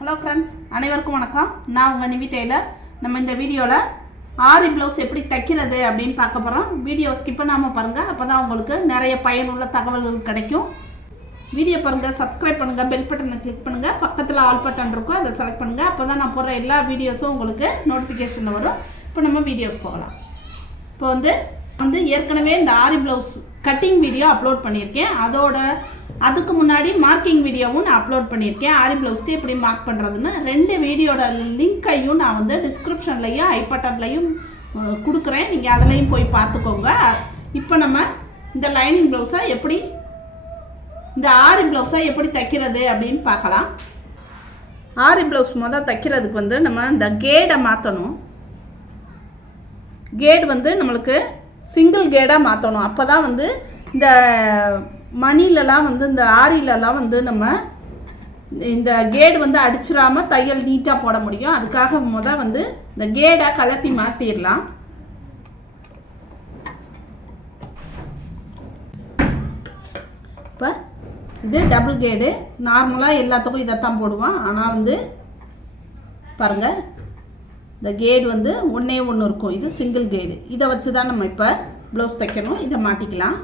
Hello friends அனைவருக்கும் வணக்கம். நான் உங்கள் நிவி டெய்லர். நம்ம இந்த வீடியோவில் ஆரி ப்ளவுஸ் எப்படி தைக்கிறது அப்படின்னு பார்க்க போகிறோம் வீடியோ ஸ்கிப் பண்ணாமல் பாருங்கள் அப்போ தான் உங்களுக்கு நிறைய பயனுள்ள தகவல்கள் கிடைக்கும். வீடியோ பாருங்கள் சப்ஸ்கிரைப் பண்ணுங்கள் பெல் பட்டனை கிளிக் பண்ணுங்கள் பக்கத்தில் ஆல் பட்டன் இருக்கும் அதை செலக்ட் பண்ணுங்கள் அப்போ தான் நான் போடுற எல்லா வீடியோஸும் உங்களுக்கு நோட்டிஃபிகேஷனில் வரும். இப்போ நம்ம வீடியோக்கு போகலாம். இப்போ வந்து வந்து ஏற்கனவே இந்த aari blouse cutting video upload பண்ணியிருக்கேன். அதோட அதுக்கு முன்னாடி மார்க்கிங் வீடியோவும் நான் அப்லோட் பண்ணியிருக்கேன். ஆரி ப்ளவுஸ்க்கு எப்படி மார்க் பண்ணுறதுன்னு ரெண்டு வீடியோட லிங்க்கையும் நான் வந்து டிஸ்கிரிப்ஷன்லையும் ஐ பட்டன்லையும் கொடுக்குறேன். நீங்கள் அதுலேயும் போய் பார்த்துக்கோங்க. இப்போ நம்ம இந்த லைனிங் ப்ளவுஸை எப்படி இந்த ஆரி ப்ளவுஸை எப்படி தைக்கிறது அப்படின்னு பார்க்கலாம். ஆரி ப்ளவுஸ் மொதல் தைக்கிறதுக்கு வந்து நம்ம இந்த கேடை மாற்றணும் கேட் வந்து நம்மளுக்கு சிங்கிள் கேடாக மாற்றணும் அப்போ தான் வந்து இந்த மணிலலாம் வந்து இந்த ஆரிலலாம் வந்து நம்ம இந்த கேடு வந்து அடிச்சிடாம தையல் நீட்டாக போட முடியும். அதுக்காக முத வந்து இந்த கேடை கலட்டி மாட்டிடலாம் இப்போ இது டபுள் கேடு. நார்மலாக எல்லாத்துக்கும் இதைத்தான் போடுவோம். ஆனால் வந்து பாருங்கள் இந்த கேடு வந்து ஒன்றே ஒன்று இருக்கும். இது சிங்கிள் கேடு. இதை வச்சு தான் நம்ம இப்போ ப்ளவுஸ் தைக்கணும். இதை மாட்டிக்கலாம்.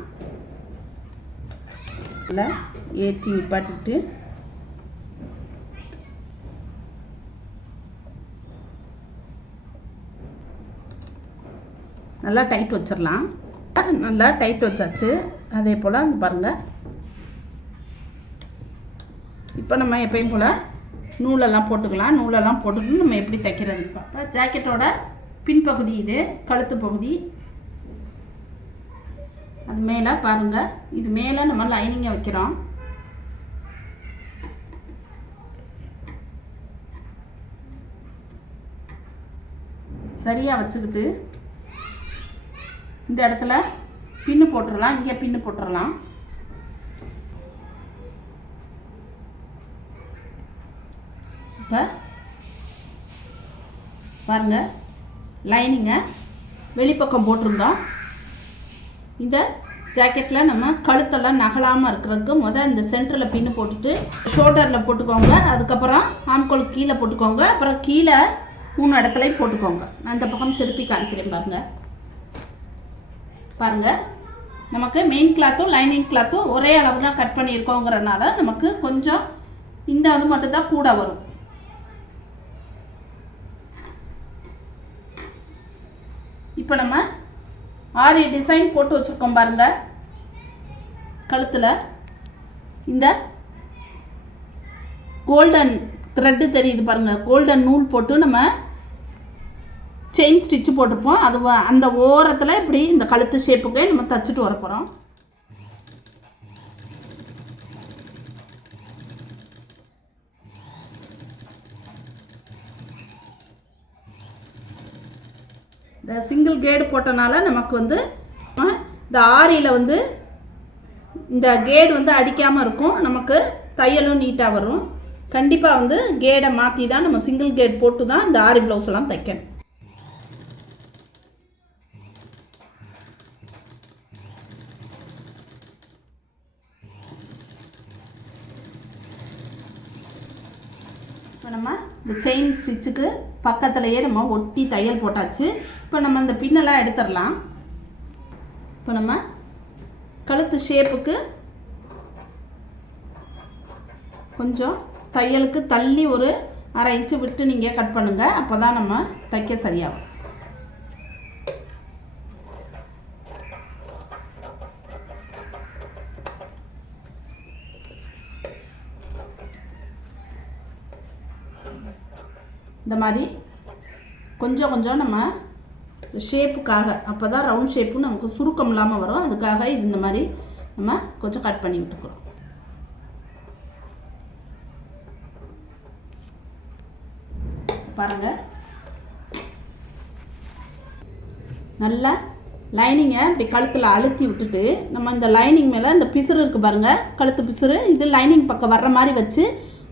நல்லா ஏற்றி நிப்பாட்டிட்டு நல்லா டைட் வச்சிடலாம் நல்லா டைட் வச்சாச்சு. அதே போல் பாருங்கள் இப்போ நம்ம எப்பயும் போல் நூலெல்லாம் போட்டுக்கலாம். நூலெல்லாம் போட்டுக்கணும் நம்ம எப்படி தைக்கிறது? பார்ப்போம் ஜாக்கெட்டோட பின்பகுதி இது கழுத்து பகுதி. அது மேலே பாருங்கள் இது மேலே நம்ம லைனிங்கை வைக்கிறோம். சரியாக வச்சுக்கிட்டு இந்த இடத்துல பின்னு போட்டுடலாம் இங்கே பின்னு போட்டுடலாம் இப்போ பாருங்கள் லைனிங்கை வெளிப்பக்கம் போட்டிருந்தோம். இந்த ஜாக்கெட்டில் நம்ம கழுத்தெல்லாம் நகலாமல் இருக்கிறதுக்கு முதல் இந்த சென்டரில் பின்னு போட்டுட்டு ஷோல்டரில் போட்டுக்கோங்க. அதுக்கப்புறம் ஆம்கோல் கீழே போட்டுக்கோங்க. அப்புறம் கீழே மூணு இடத்துலையும் போட்டுக்கோங்க. நான் பக்கம் திருப்பி காமிக்கிறேன் பாருங்கள் பாருங்கள் நமக்கு மெயின் கிளாத்தும் லைனிங் கிளாத்தும் ஒரே அளவு தான் கட் பண்ணியிருக்கோங்கிறனால நமக்கு கொஞ்சம் இந்த அது மட்டும்தான் கூட வரும். இப்போ நம்ம ஆரி டிசைன் போட்டு வச்சுருக்கோம் பாருங்க. கழுத்தில். இந்த கோல்டன் த்ரெட்டு தெரியுது பாருங்கள் கோல்டன் நூல் போட்டு நம்ம செயின் ஸ்டிச்சு போட்டிருப்போம். அது அந்த ஓரத்தில் இப்படி இந்த கழுத்து ஷேப்புக்கு நம்ம தச்சுட்டு வர போகிறோம் இந்த சிங்கிள் கேடு போட்டனால நமக்கு வந்து இந்த ஆரியில் வந்து இந்த கேடு வந்து அடிக்காமல் இருக்கும். நமக்கு தையலும் நீட்டாக வரும். கண்டிப்பாக வந்து கேடை மாற்றி தான் நம்ம சிங்கிள் கேட் போட்டு தான் இந்த ஆரி ப்ளவுஸ்லாம் தைக்கணும். நம்ம இந்த செயின் ஸ்டிச்சுக்கு பக்கத்துலேயே நம்ம ஒட்டி தையல் போட்டாச்சு. இப்போ நம்ம இந்த பின்னெல்லாம் எடுத்துடலாம். இப்போ நம்ம கழுத்து ஷேப்புக்கு கொஞ்சம் தையலுக்கு தள்ளி ஒரு அரை இன்ச்சு விட்டு நீங்கள் கட் பண்ணுங்கள் அப்போ தான் நம்ம தைக்க சரியாகும். இந்த மாதிரி கொஞ்சம் கொஞ்சம் நம்ம ஷேப்புக்காக அப்போ தான் ரவுண்ட் ஷேப்பும் நமக்கு சுருக்கம் இல்லாமல் வரும். அதுக்காக இது இந்த மாதிரி நம்ம கொஞ்சம் கட் பண்ணி விட்டுக்கிறோம். பாருங்கள் நல்லா லைனிங்கை இப்படி கழுத்தில் அழுத்தி விட்டுட்டு நம்ம இந்த லைனிங் மேலே இந்த பிசுறு இருக்குது பாருங்கள் கழுத்து பிசுறு. இது லைனிங் பக்கம் வர்ற மாதிரி வச்சு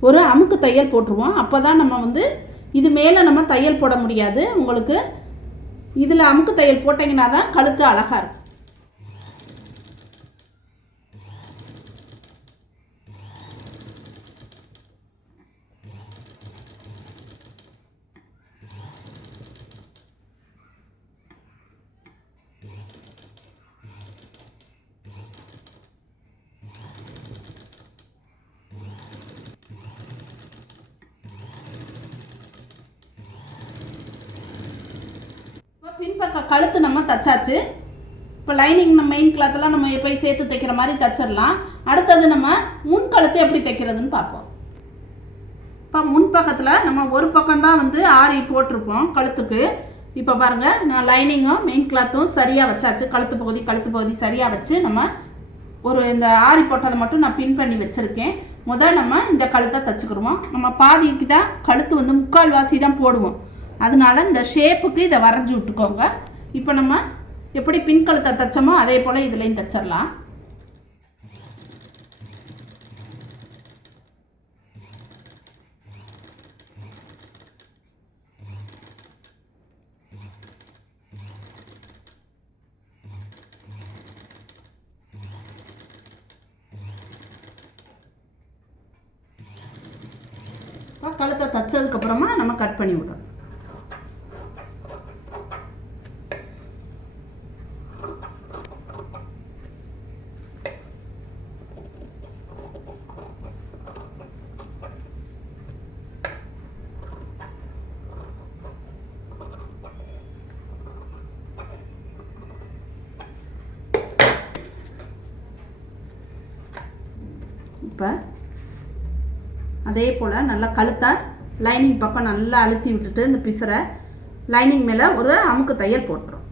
ஒரு அமுக்கு தையல் போட்டுருவோம். அப்போ தான் நம்ம வந்து இது மேலே நம்ம தையல் போட முடியாது. உங்களுக்கு இதில் அமுக்கு தையல் போட்டிங்கன்னா தான் கழுத்து அழகாக இருக்கும். பின்பக்க கழுத்து நம்ம தச்சாச்சு. இப்போ லைனிங் நம்ம மெயின் கிளாத்லாம் நம்ம போய் சேர்த்து தைக்கிற மாதிரி தச்சிடலாம். அடுத்தது நம்ம முன் கழுத்து எப்படி தைக்கிறதுன்னு பார்ப்போம். இப்போ முன் பக்கத்தில் நம்ம ஒரு பக்கம்தான் வந்து ஆரி போட்டிருப்போம் கழுத்துக்கு. இப்போ பாருங்கள் நான் லைனிங்கும் மெயின் கிளாத்தும் சரியாக வச்சாச்சு. கழுத்து பகுதி கழுத்து பகுதி சரியாக வச்சு நம்ம ஒரு இந்த ஆரி போட்டதை மட்டும் நான் பின் பண்ணி வச்சுருக்கேன். முதல் நம்ம இந்த கழுத்தை தச்சுக்கிடுவோம். நம்ம பாதிக்கு தான் கழுத்து வந்து முக்கால் வாசி தான் போடுவோம். அதனால இந்த ஷேப்புக்கு இதை வரைஞ்சி விட்டுக்கோங்க. இப்போ நம்ம எப்படி பின்கழுத்தை தைச்சோமோ அதே போல் இதுலேயும் தைச்சிடலாம். கழுத்தை தைச்சதுக்கப்புறமா நம்ம கட் பண்ணி விடணும் இப்போ அதே போல் நல்லா கழுத்தை லைனிங் பக்கம் நல்லா அழுத்தி விட்டுட்டு இந்த பிசரை லைனிங் மேலே ஒரு அமுக்கு தையல் போட்டுரும்.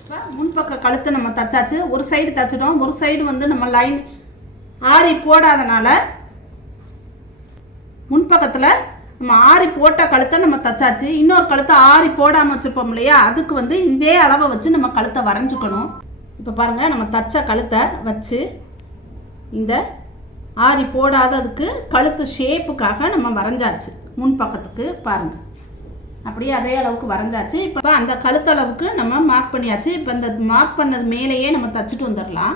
இப்போ முன்பக்க கழுத்தை நம்ம தச்சாச்சு ஒரு சைடு தச்சிட்டோம். ஒரு சைடு வந்து நம்ம லைன் ஆரி போடாதனால முன்பக்கத்தில் நம்ம ஆரி போட்ட கழுத்தை நம்ம தச்சாச்சு. இன்னொரு கழுத்தை ஆரி போடாமல் வச்சுருப்போம் இல்லையா? அதுக்கு வந்து இதே அளவை வச்சு நம்ம கழுத்தை வரைஞ்சிக்கணும். இப்போ பாருங்கள் நம்ம தச்ச கழுத்தை வச்சு இந்த ஆரி போடாததுக்கு கழுத்து ஷேப்புக்காக நம்ம வரைஞ்சாச்சு. முன்பக்கத்துக்கு பாருங்கள் அப்படியே அதே அளவுக்கு வரைஞ்சாச்சு. இப்போ அந்த கழுத்தளவுக்கு நம்ம மார்க் பண்ணியாச்சு. இப்போ இந்த மார்க் பண்ணது மேலேயே நம்ம தச்சுட்டு வந்துடலாம்.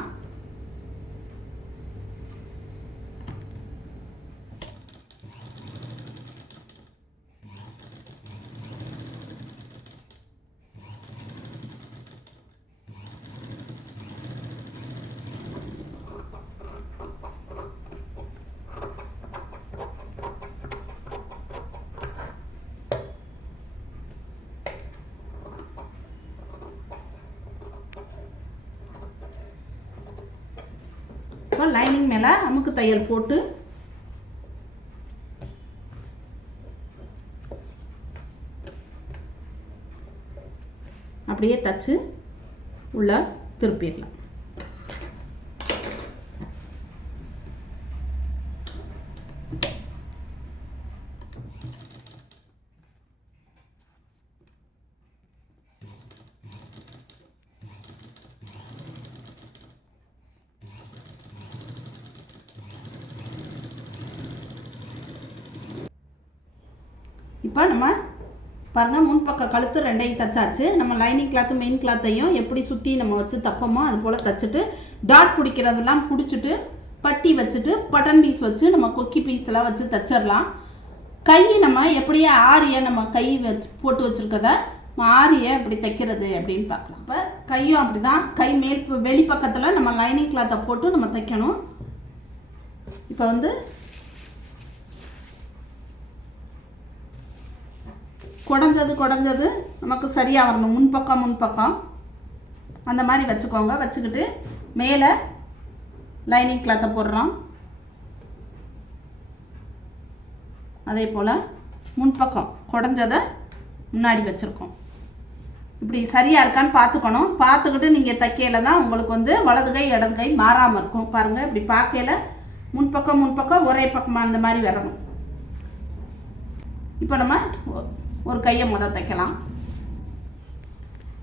இப்போ லைனிங் மேலே அமுக்கு தையல் போட்டு. அப்படியே தச்சு உள்ள திருப்பிடலாம். இப்போ நம்ம பாருங்கள் முன்பக்க கழுத்து ரெண்டையும் தச்சாச்சு. நம்ம லைனிங் கிளாத்து மெயின் கிளாத்தையும் எப்படி சுற்றி நம்ம வச்சு தப்போமோ அது போல் தச்சுட்டு டாட் பிடிக்கிறதெல்லாம் பிடிச்சிட்டு பட்டி வச்சுட்டு பட்டன் பீஸ் வச்சு நம்ம கொக்கி பீஸ் எல்லாம் வச்சு தச்சிடலாம் கை நம்ம எப்படியே ஆரிய நம்ம கை வச்சு போட்டு வச்சுருக்கத ஆரிய எப்படி தைக்கிறது அப்படின்னு பார்க்கலாம். இப்போ கையும் அப்படி தான் கை மேல் வெளிப்பக்கத்தில் நம்ம லைனிங் கிளாத்தை போட்டு நம்ம தைக்கணும். இப்போ வந்து குடஞ்சது குடஞ்சது நமக்கு சரியாக வரணும் முன்பக்கம் முன்பக்கம். அந்த மாதிரி வச்சுக்கோங்க. வச்சுக்கிட்டு மேலே லைனிங் கிளாத்தை போடுறோம். அதே போல் முன்பக்கம் குடஞ்சதை முன்னாடி வச்சுருக்கோம். இப்படி சரியாக இருக்கான்னு பார்த்துக்கணும். பார்த்துக்கிட்டு நீங்கள் தைக்கையில் தான் உங்களுக்கு வந்து வலது கை இடது கை மாறாமல் இருக்கும். பாருங்கள் இப்படி பார்க்கையில் முன்பக்கம் முன்பக்கம் ஒரே பக்கமாக அந்த மாதிரி வரணும். இப்போ நம்ம ஒரு கையை முத தைக்கலாம்.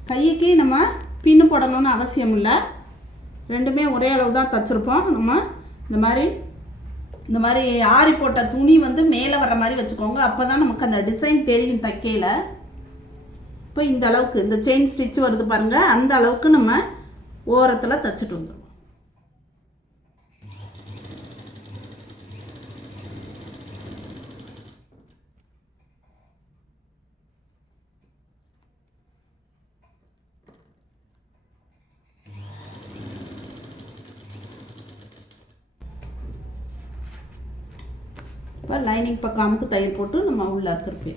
கைக்கு நம்ம பின்னு போடணும்னு அவசியம் இல்லை. ரெண்டுமே ஒரே அளவு தான் தைச்சிருப்போம். நம்ம இந்த மாதிரி இந்த மாதிரி ஆரி போட்ட துணி வந்து மேலே வர்ற மாதிரி வச்சுக்கோங்க. அப்போ தான் நமக்கு அந்த டிசைன் தெரியும் தைக்கையில். இப்போ இந்த அளவுக்கு இந்த செயின் ஸ்டிச் வருது பாருங்கள் அந்த அளவுக்கு நம்ம ஓரத்தில் தைச்சிட்டு வந்தோம் இப்போ லைனிங் பக்காமுக்கு தையல் போட்டு நம்ம உள்ள திருப்பி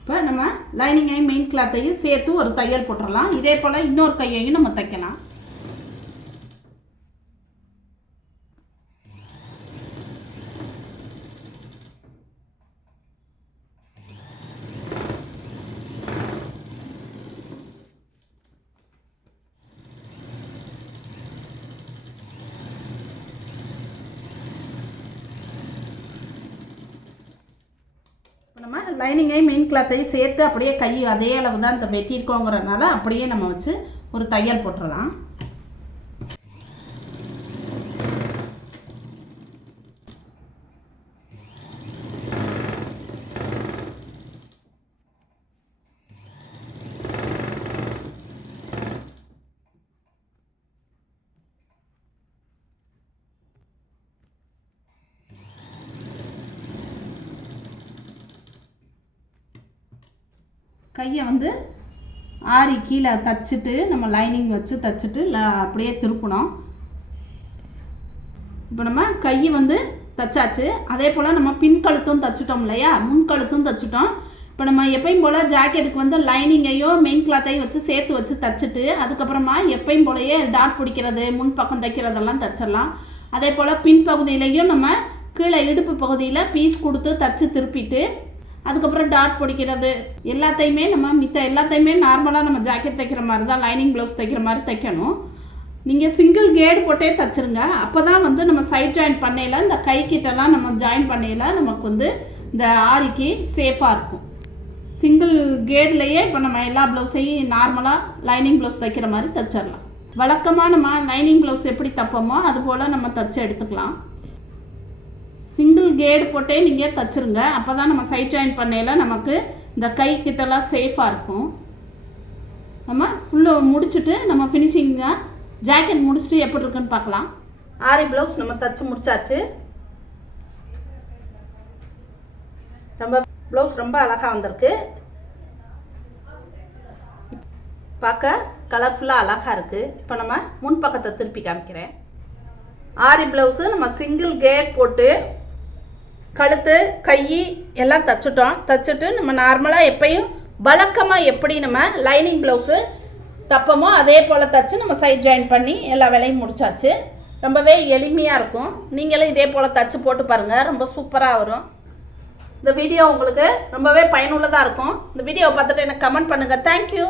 இப்போ நம்ம லைனிங்கையும் மெயின் கிளாத்தையும் சேர்த்து ஒரு தையல் போட்டுடலாம் இதே போல் இன்னொரு கையையும் நம்ம தைக்கலாம். நம்ம லைனிங்கையும் மெயின் கிளாத்தையும் சேர்த்து அப்படியே கை அதே அளவு தான் இந்த வெட்டியிருக்கோங்கிறனால அப்படியே நம்ம வச்சு ஒரு தையல் போட்டுடலாம். கையை வந்து ஆரி கீழே தச்சுட்டு நம்ம லைனிங் வச்சு தச்சுட்டு அப்படியே திருப்பணும். இப்போ நம்ம கை வந்து தச்சாச்சு. அதே போல் நம்ம பின் கழுத்தும் தச்சுட்டோம் இல்லையா? முன் கழுத்தும் தச்சுட்டோம். இப்போ நம்ம எப்பயும் போல் ஜாக்கெட்டுக்கு வந்து லைனிங்கையோ மெயின் கிளாத்தையும் வச்சு சேர்த்து வச்சு தச்சுட்டு அதுக்கப்புறமா எப்பயும் போலயே டாட் பிடிக்கிறது முன் பக்கம் தைக்கிறதெல்லாம் தச்சிடலாம். அதே போல் பின்பகுதியிலையும் நம்ம கீழே இடுப்பு பகுதியில் பீஸ் கொடுத்து தச்சு திருப்பிட்டு அதுக்கப்புறம் டாட் பிடிக்கிறது. எல்லாத்தையுமே நம்ம மித்த எல்லாத்தையுமே நார்மலாக நம்ம ஜாக்கெட் தைக்கிற மாதிரி தான் லைனிங் ப்ளவுஸ் தைக்கிற மாதிரி தைக்கணும். நீங்கள் சிங்கிள் கேடு போட்டே தைச்சிருங்க. அப்போ தான் வந்து நம்ம சைட் ஜாயின் பண்ணையில் இந்த கை கிட்டலாம் நம்ம ஜாயின் பண்ணையில் நமக்கு வந்து இந்த ஆரிக்கு சேஃபாக இருக்கும். சிங்கிள் கேட்லேயே இப்போ நம்ம எல்லா ப்ளவுஸையும் நார்மலாக லைனிங் ப்ளவுஸ் தைக்கிற மாதிரி தைச்சிடலாம் வழக்கமாக நம்ம லைனிங் ப்ளவுஸ் எப்படி தைப்போமோ அது போல் நம்ம தச்சு எடுத்துக்கலாம். சிங்கிள் கேடு போட்டே நீங்கள் தச்சுருங்க. அப்போ தான் நம்ம சைட் ஜாயின் பண்ணையில் நமக்கு இந்த கை கிட்டலாம் சேஃபாக இருக்கும். நம்ம ஃபுல்லாக முடிச்சுட்டு நம்ம ஃபினிஷிங்காக ஜாக்கெட் முடிச்சுட்டு எப்படி இருக்குன்னு பார்க்கலாம். ஆரி ப்ளவுஸ் நம்ம தச்சு முடிச்சாச்சு. நம்ம ப்ளவுஸ் ரொம்ப அழகாக வந்திருக்கு. பார்க்க கலர்ஃபுல்லாக அழகாக இருக்குது இப்போ நம்ம முன் பக்கத்தை திருப்பி காமிக்கிறேன். ஆரி ப்ளவுஸு நம்ம சிங்கிள் கேட் போட்டு கழுத்து கை எல்லாம் தச்சுட்டோம். தச்சுட்டு நம்ம நார்மலாக எப்பயும் வழக்கமாக எப்படி நம்ம லைனிங் ப்ளவுஸு தப்பமோ அதே போல் தச்சு நம்ம சைட் ஜாயின் பண்ணி எல்லா வேலையும் முடிச்சாச்சு. ரொம்பவே எளிமையாக இருக்கும். நீங்களும் இதே போல் தச்சு போட்டு பாருங்கள் ரொம்ப சூப்பராக வரும். இந்த வீடியோ உங்களுக்கு ரொம்பவே பயனுள்ளதாக இருக்கும். இந்த வீடியோவை பார்த்துட்டு எனக்கு கமெண்ட் பண்ணுங்கள் தேங்க்யூ